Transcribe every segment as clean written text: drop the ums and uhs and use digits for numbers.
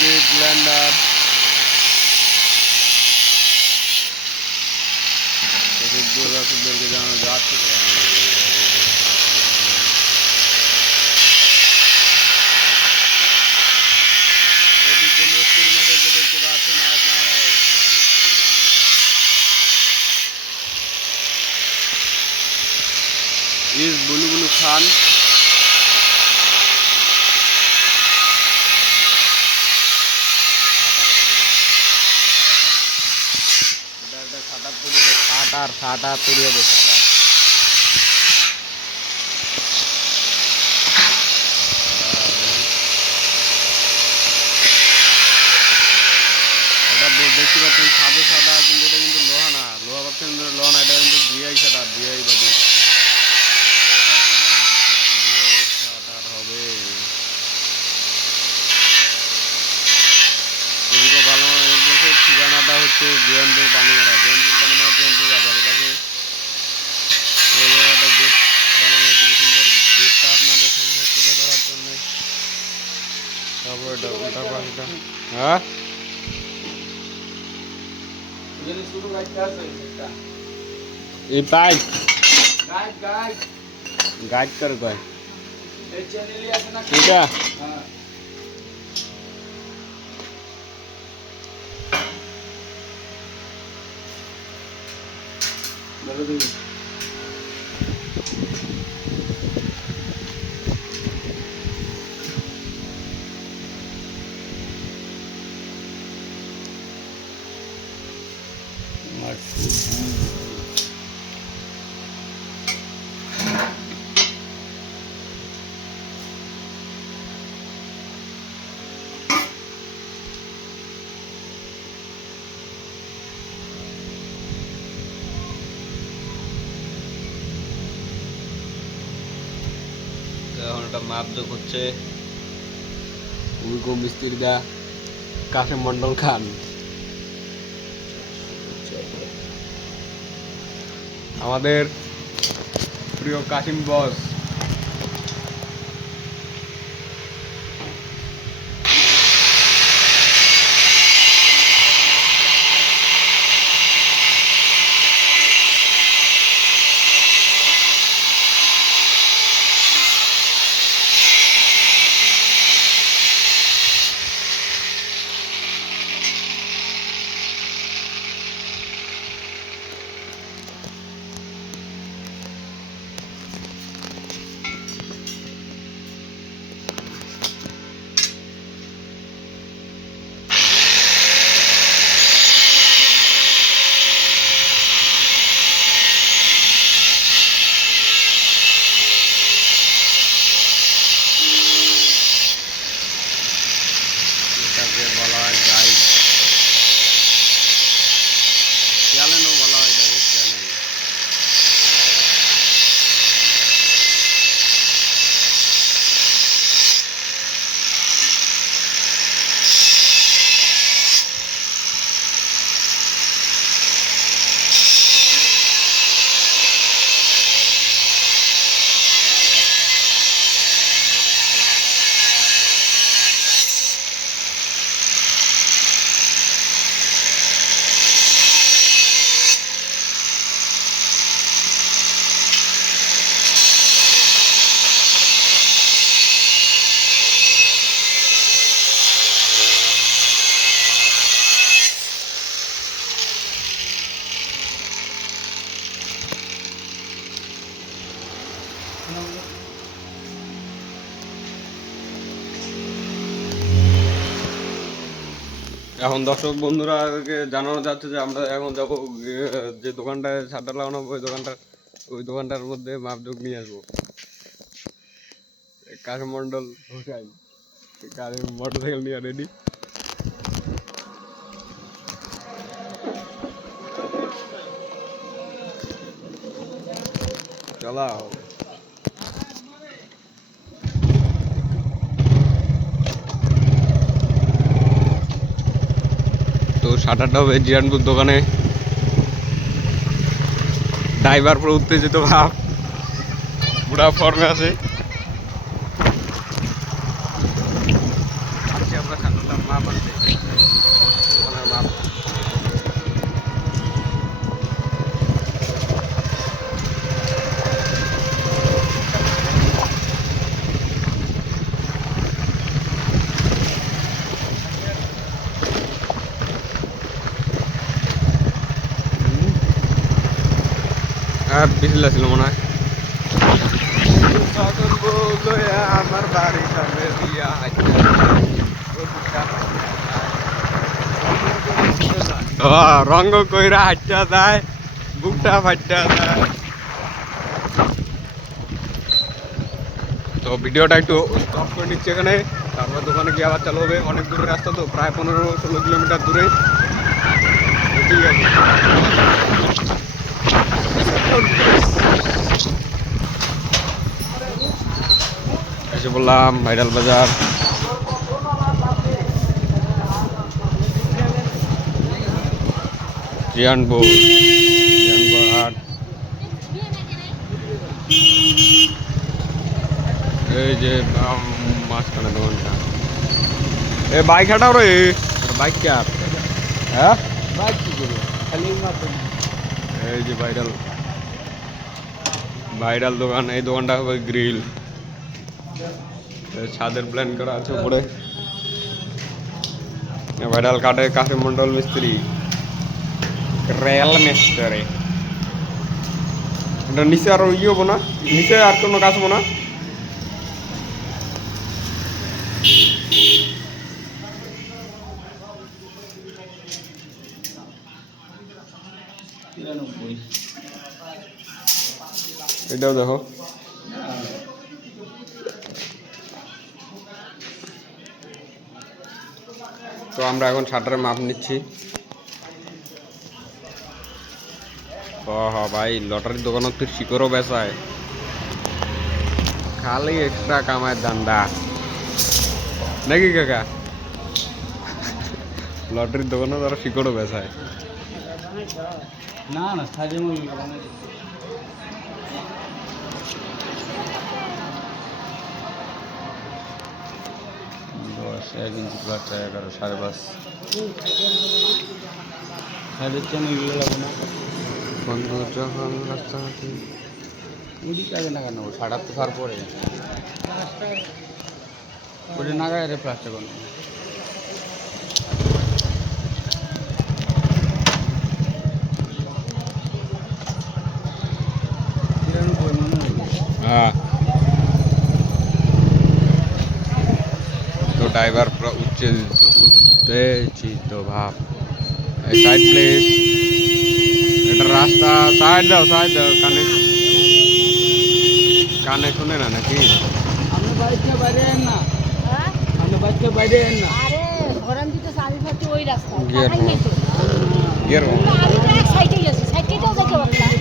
Speed Blender দর্শকদেরকে জানানো যাচ্ছে। মিস্ত্রি মাসে দেখতে পাচ্ছেন আপনারা ইস বুলু বুলু খান। ছাটা তৈরি হবে। দেখতে পাচ্ছেন সাদা সাদা, কিন্তু এটা কিন্তু লোহা না। লোহা ভাবছেন লোহা না, এটা কিন্তু জিআই ছাটা, জিআই বাদি ছাটার হবে। এদিকে ভালো ঠিকানাটা হচ্ছে বিয়নপুর পানিমারা। বিয়নপুর পানিমারা বিয়নপুর বাজার কাছে এই জায়গাটা গেট বানানো হয়েছে। কি সুন্দর গেটটা আপনাদের সামনে তুলে ধরার জন্য। তারপর এটা উল্টা পাশটা হ্যাঁ এই পাইপ গাইড করে কয় ঠিক আছে। এখন একটা মাপযোগ হচ্ছে। উইকো মিস্ত্রি দা কাশেম মন্ডল খান। আমাদের প্রিয় কাশিম বস। বলা হয় গাইড, চ্যানেলও বলা হয়, ডাইরেক্ট চ্যানেল। এখন দর্শক বন্ধুরাকে জানানো যাচ্ছে যে আমরা এখন যাবো যে দোকানটায় ছাদটা লাগানো হবে ওই দোকানটার মধ্যে মাপযোগ নিয়ে আসবো। কাশেম মন্ডল হোসাইন গাড়ি মোটরসাইকেল নিয়ে রেডি। চালাও। তো শাটারটা হবে জিয়ানপুর দোকানে। ড্রাইভার পুরো উত্তেজিত ভাব, পুরা ফর্মে আছে। আমরা পিছলা ছিল মনে হয় আমার বাড়ির সামনে দিয়া রঙ্গ কইরা হাঁটা যায় বুকটা ফাটা যায়। তো ভিডিওটা একটু স্টপ করে নিচ্ছে এখানে, তারপর দোকানে গিয়ে আবার চালু হবে। অনেক দূরের রাস্তা তো, প্রায় 15-16 কিলোমিটার দূরে। ঠিক আছে, এসে বললাম ভাইরাল বাজার। জিয়ানপুর হাট। এই যে মাঝখানে দোকানটা, এ বাইক হাঁটাও রে, বাইক কে আর হ্যাঁ বাইক কি করবো খালি এই যে ভাইরাল দোকান। এই দোকানটা হবে গ্রিল, ছাদের প্ল্যান করা আছে উপরে। ভাইরাল কাঠে কাঠে মন্ডল মিস্ত্রি, রেল মিস্ত্রি। এটা নিচে আর ইয়ে হবো না, নিচে আর কোনো কাজ হবো না। এটাও দেখো, তো আমরা এখন শাটারের মাপ নিচ্ছি। ভাই লটারির দোকানত তো শিকড়ও বেচায়, খালি এক্সট্রা কামায় দান্দা নাকি কাকা? লটারির দোকানে তারা শিকড়ও বেচায় না না সাজে দশ 1 ইঞ্চি প্লাস 11 5.5 সাইডের চেনে গিয়ে লাগবে না বন্ধু যখন রাস্তাঘাটে এদিক আগে না কেন সাড়া তো সার পরে ওটা নাগায় রে প্লাস্টিক কোনো হ্যাঁ। তো ড্রাইভার পুরো উত্তেজিত ভাব। সাইড প্লিজ, এটা রাস্তা, সাইড দাও কানে কানে শুনে না নাকি? আপনি বাইকটা বাইরে আন না, আপনি বাইকটা বাইরে আন না। আরে ঘোরান দিতে সারি ফাতে ওই রাস্তা গিয়ার আমি তো এক সাইডেই আছি, সাইডেই তো যাইতে পারতাম।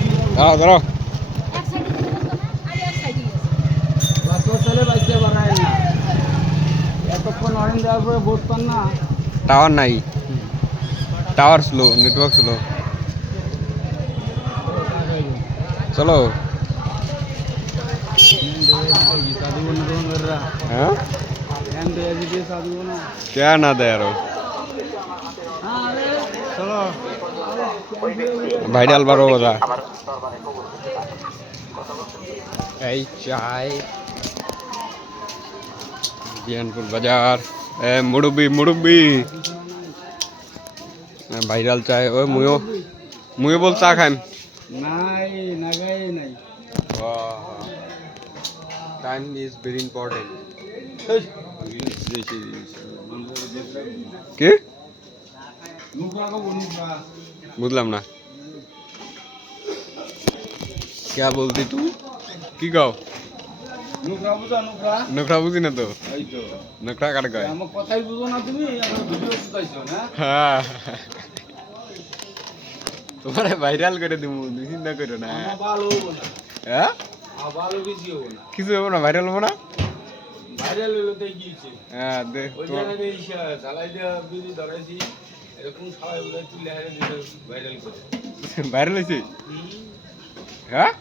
দাঁড়াও এক সাইডে যেতে পারতাম না, আমি এক সাইডেই আছি। বাস চলে বাইকটা বাড়ায় না, এতক্ষণ অরেঞ্জ দেওয়ার পরে বোট পান না। টাওয়ার নাই, টাওয়ার স্লো, নেটওয়ার্ক স্লো। চলো হ্যাঁ क्या ना दे यारो चलो ভাইরাল বারো কথা এই চাই জিয়ানপুর বাজার। মুরব্বি ভাইরাল চাই। ওই মুয়ো বল চা খাইম নাই নাগাই নাই। Time is very important. কি বুঝলাম না, क्या बोलती तू? কি গাও নুকরা বুঝি না তো, নুকরা কাট গায় আমার কথাই বুঝো না তুমি, আমার ভিডিও বুঝাইছো না। হ্যাঁ তোমারে ভাইরাল করে দিমু, তুমি চিন্তা করো না। ভালো হবো না, হ্যাঁ ভালো কিছু হবো না, ভাইরাল হবো না। ভাইরাল হলো তাই গিয়েছে। হ্যাঁ দে ওই জায়গাতে চালাই দেওয়া বিড়ি ধরেছি, এরকম সবাই বলে তুই লেহারে দিলে ভাইরাল করে ভাইরাল হয়েছে। হ্যাঁ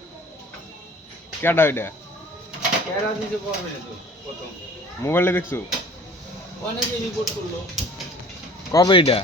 কেডা ওইটা কেডা দিতে পারবে না তো, প্রথম মোবাইলে দেখছো অনেকে রিপোর্ট করলো। কবে এটা?